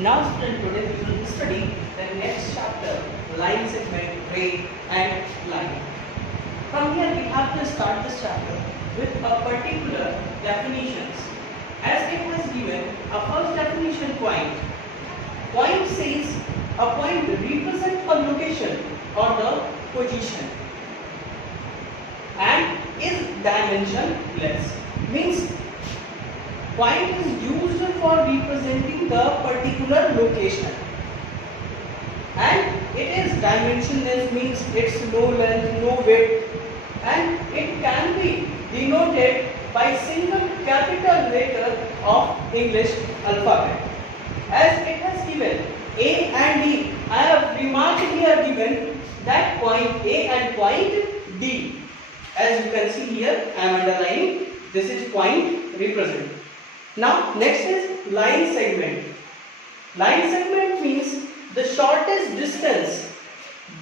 Now student, today we will study the next chapter, line segment, ray and line. From here we have to start this chapter with a particular definitions. As it has given a first definition point. Point says a point represents a location or the position and is dimensionless. Means point is used for representing the particular location and it is dimensionless, means it's no length, no width, and it can be denoted by single capital letter of English alphabet. As it has given A and D, I have remarked here given that point A and point D. As you can see here, I am underlining, this is point represent. Now next is line segment. Line segment means the shortest distance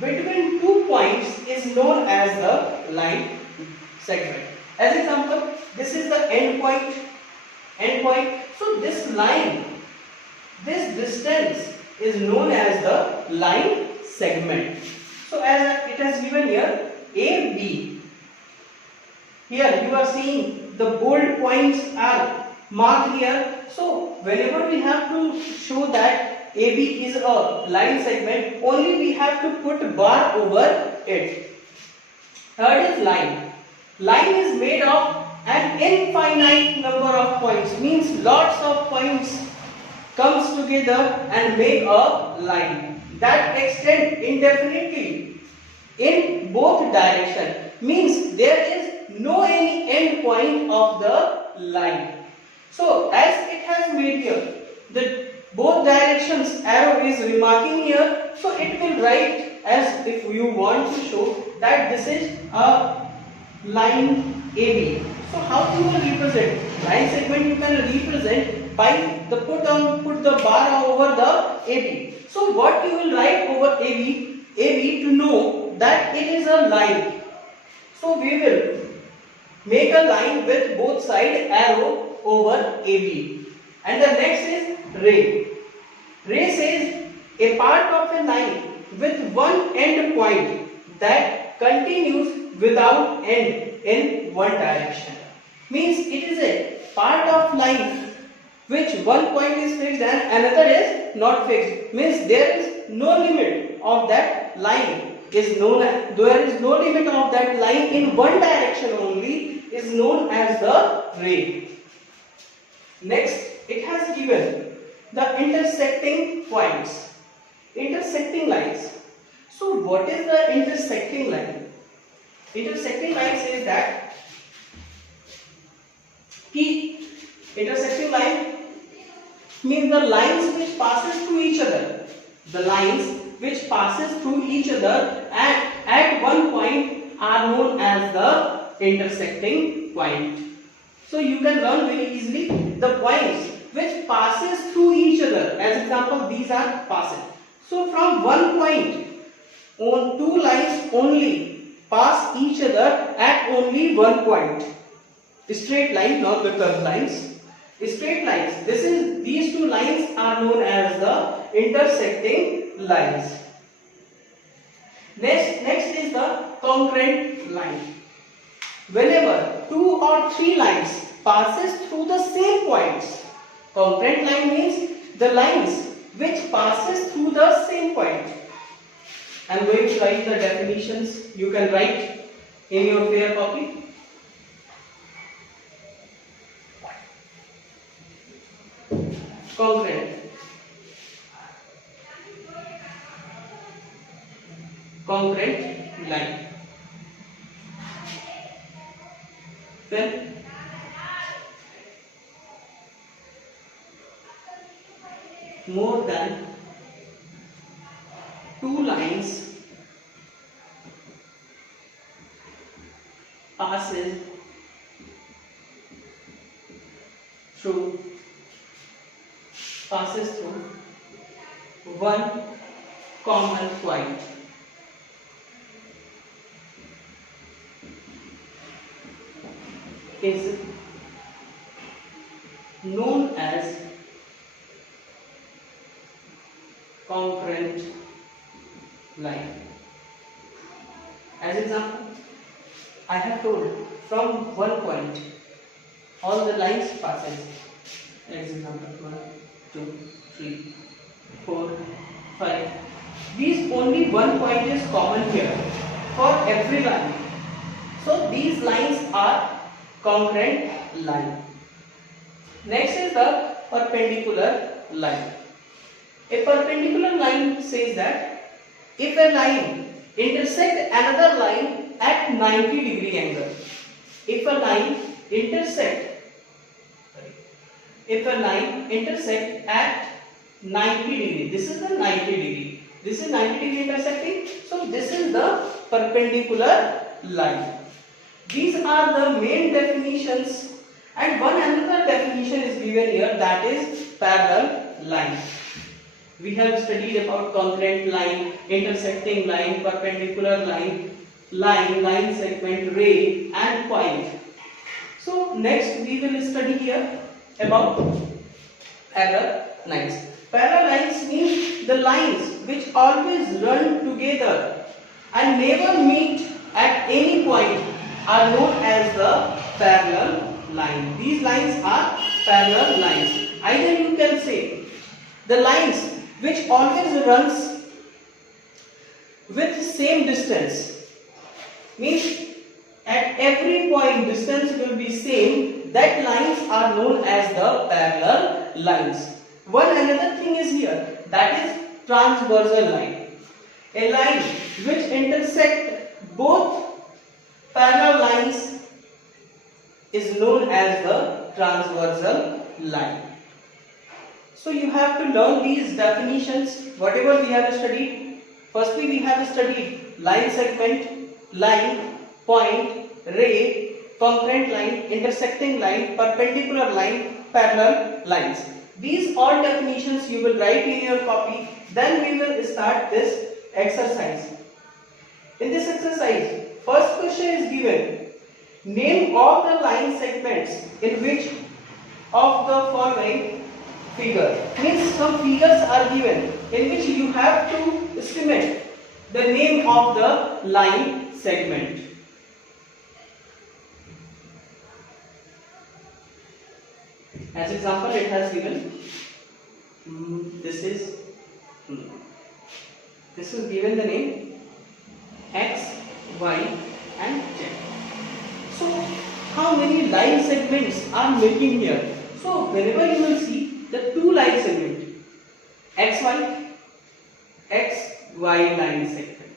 between 2 points is known as the line segment. As example, this is the end point. So this line, this distance is known as the line segment. So as it has given here, AB. Here you are seeing the bold points are marked here. So whenever we have to show that AB is a line segment, only we have to put bar over it. Third is line. Line is made of an infinite number of points, means lots of points comes together and make a line that extend indefinitely in both direction, means there is no any end point of the line. So as it has made here, the both directions arrow is remarking here, so it will write as if you want to show that this is a line AB. So how you will represent line segment? You can represent by the put the bar over the AB. So what you will write over AB? AB to know that it is a line. So we will make a line with both side arrow over AB. And the next is ray. Ray says a part of a line with one end point that continues without end in one direction. Means it is a part of line which one point is fixed and another is not fixed. Means there is no limit of that line is known as, there is no limit of that line in one direction only is known as the ray. Next, it has given the intersecting points, intersecting lines. So what is the intersecting line? Intersecting line says that key intersecting line means the lines which passes through each other. The lines which passes through each other at one point are known as the intersecting point. So you can learn very easily the points which passes through each other. As example, these are passes. So from one point, on two lines only pass each other at only one point. Straight line, not the curved lines. Straight lines. These two lines are known as the intersecting lines. Next is the congruent line. Whenever two or three lines passes through the same points, congruent line means the lines which passes through the same point. I am going to write the definitions. You can write in your fair copy. Congruent. Congruent line. Then more than two lines passes through one common point. Is known as congruent line. As example, I have told from one point all the lines passes. As example, 1, 2, 3, 4, 5. These only one point is common here for every line. So these lines are congruent line. Next is the perpendicular line. A perpendicular line says that if a line intersects another line at 90-degree angle, if a line intersect at 90 degree, this is the 90 degree, this is 90 degree intersecting, so this is the perpendicular line. These are the main definitions, and one another definition is given here, that is parallel line. We have studied about congruent line, intersecting line, perpendicular line, line segment, ray and point. So next we will study here about parallel lines. Parallel lines means the lines which always run together and never meet at any point are known as the parallel line. These lines are parallel lines. Either you can say the lines which always runs with same distance, means at every point distance will be same, that lines are known as the parallel lines. One another thing is here, that is transversal line. A line which intersect both parallel lines is known as the transversal line. So you have to learn these definitions, whatever we have studied. Firstly, we have studied line segment, line, point, ray, congruent line, intersecting line, perpendicular line, parallel lines. These all definitions you will write in your copy. Then we will start this exercise. In this exercise, first question is given. Name all the line segments in which of the following figure. Means some figures are given in which you have to estimate the name of the line segment. As example, it has given this is given the name X, Y and Z. So how many line segments are making here? So whenever you will see the two line segment, XY line segment.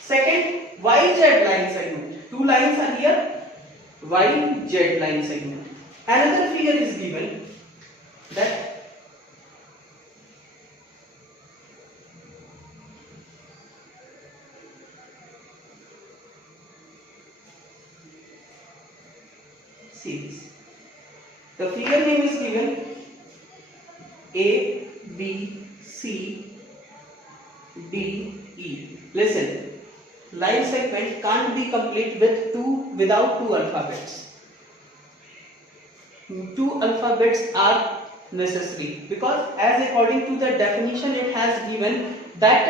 Second, YZ line segment. Two lines are here, YZ line segment. Another figure is given that see this. The figure name is given A, B, C, D, E. Listen, line segment can't be complete without two alphabets. Two alphabets are necessary because as according to the definition it has given that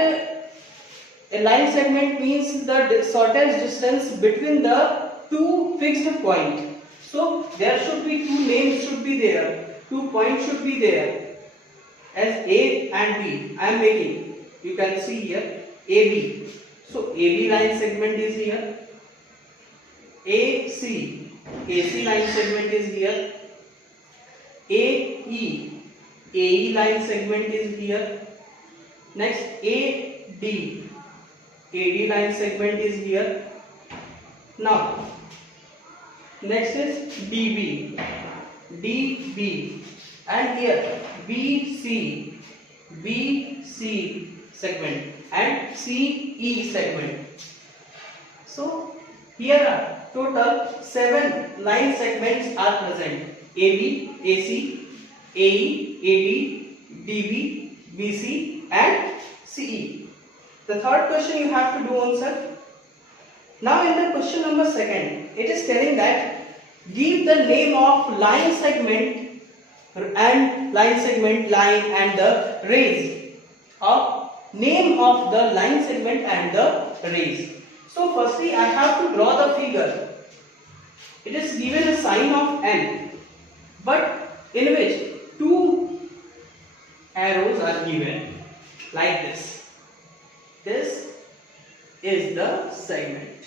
a line segment means the shortest distance between the two fixed points. So there should be two names should be there, 2 points should be there as A and B. I am making, you can see here AB. So AB line segment is here, AC line segment is here, AE line segment is here. Next AD line segment is here. Now next is DB and here BC segment and CE segment. So here are total 7 line segments are present. AB, AC, AE, AD, DB, BC and CE. The third question you have to do answer. Now in the question number 2, it is telling that give the name of line segment, line and the rays a name of the line segment and the rays. So firstly I have to draw the figure. It is given a sign of N, but in which two arrows are given like this. This is the segment.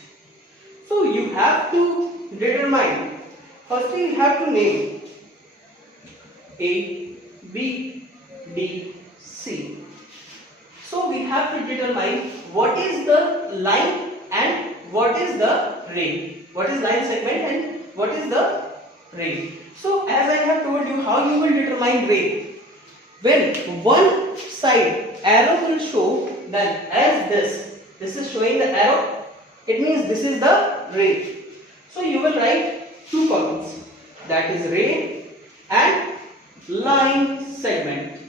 So you have to determine, firstly you have to name A, B, D, C. So we have to determine what is the line and what is the ray. What is line segment and what is the ray. So as I have told you how you will determine ray. When one side arrow will show, then as this is showing the arrow, it means this is the ray. So you will write two columns, that is ray and line segment.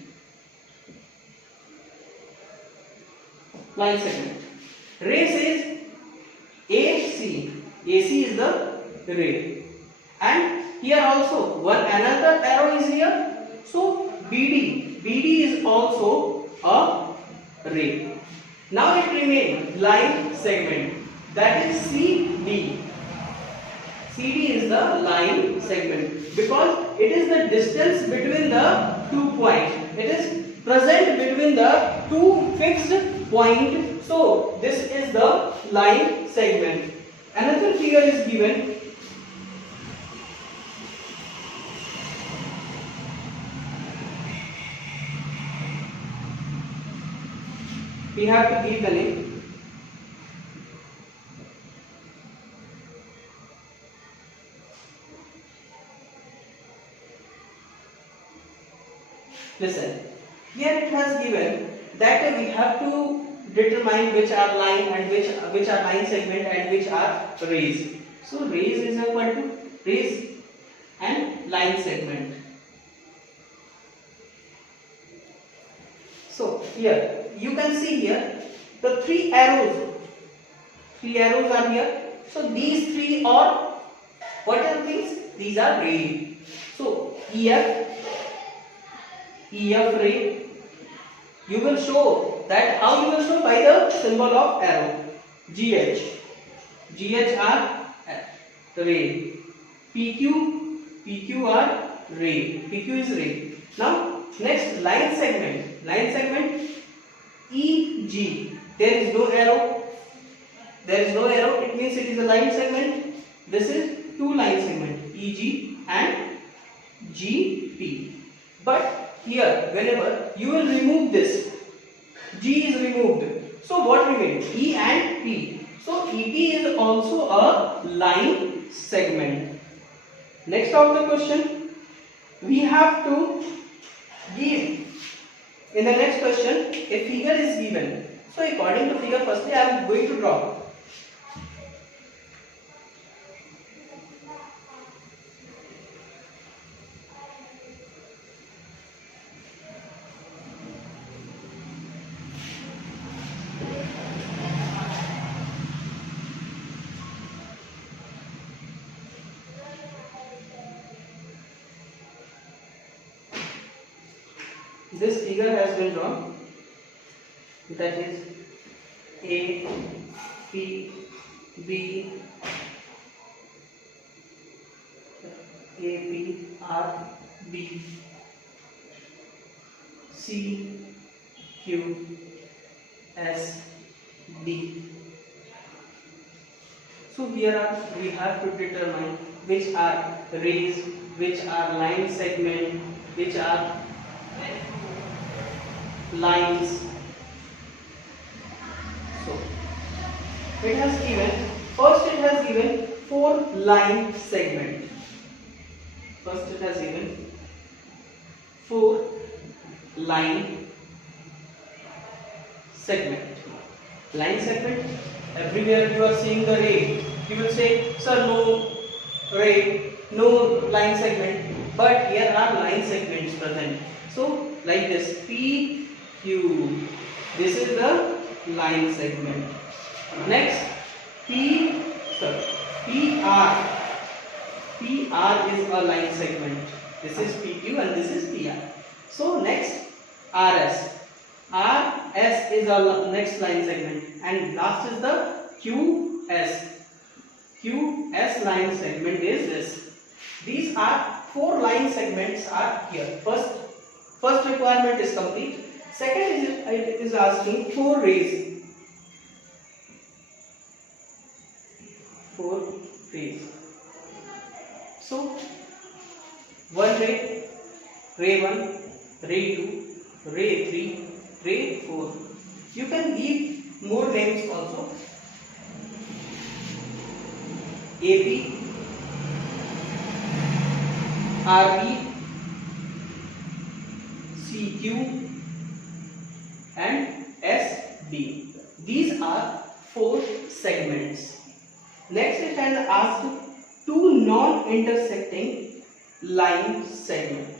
Line segment. Ray says AC. AC is the ray. And here also another arrow is here. So BD. BD is also a ray. Now it remains line segment. That is CD. CD is the line segment because it is the distance between the 2 points. It is present between the two fixed points. So this is the line segment. Another figure is given. We have to give the name. Listen, here it has given that we have to determine which are line and which are line segment and which are rays. So rays is equal to rays and line segment. So here you can see here the three arrows are here. So these three are what are the things? These are ray. So EF ray. You will show that how you will show by the symbol of arrow. GH are ray. PQ are ray. PQ is ray. Now next line segment. Line segment EG. There is no arrow. It means it is a line segment. This is two line segment EG and GP. But here whenever you will remove this, G is removed. So what remains? E and P. So EP is also a line segment. Next of the question, we have to give. In the next question, a figure is given. So according to figure, firstly I am going to draw. This figure has been drawn, that is A, P, B, A, P, R, B, C, Q, S, D. So here we have to determine which are rays, which are line segment, which are lines. So it has given 4 line segment. First it has given 4 line segment. Line segment, everywhere you are seeing the ray, you will say, sir, no ray, no line segment, but here are line segments present. So like this, P, Q, this is the line segment. Next, PR. PR is a line segment. This is PQ and this is PR. So next, RS. R is our next line segment, and last is the QS. QS line segment is this. These are 4 line segments are here. First requirement is complete. Second it is asking 4 rays. 4 rays. So 1 ray, ray 1, ray 2, ray 3, ray 4. You can give more names also. AB, RB, CQ and SB. These are 4 segments. Next it has asked 2 non-intersecting line segment.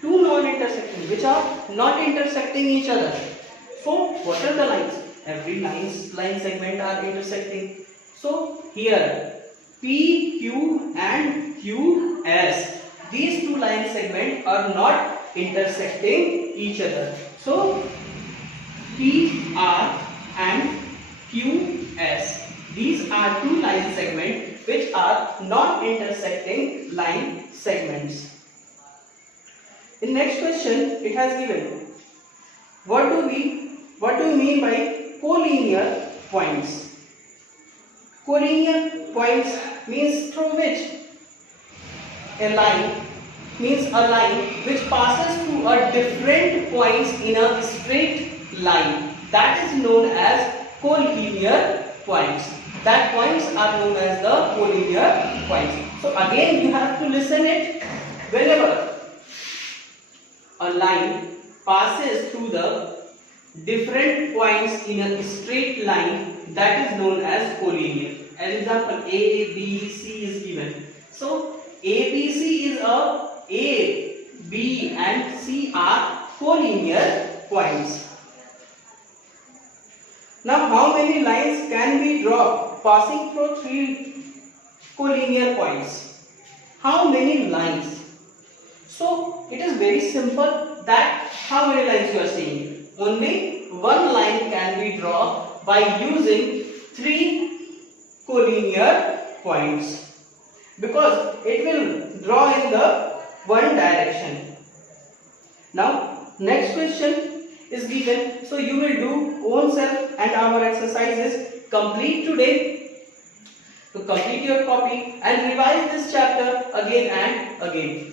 Two non-intersecting, which are not intersecting each other. So what are the lines? Every line segment are intersecting. So here P, Q and QS, these 2 line segments are not intersecting each other. So P, R and QS, these are 2 line segments which are not intersecting line segments. In next question, it has given, what do we mean by collinear points? Collinear points means through which a line which passes through a different points in a straight line. That is known as collinear points. That points are known as the collinear points. So again you have to listen it. Whenever a line passes through the different points in a straight line, that is known as collinear. An example, A, B, C is given. So ABC is A, B and C are collinear points. Now how many lines can we draw passing through 3 collinear points? How many lines? So it is very simple that how many lines you are seeing. Only 1 line can be drawn by using 3 collinear points, because it will draw in the one direction. Now next question is given, so you will do own self, and our exercises complete today. To complete your copy and revise this chapter again and again.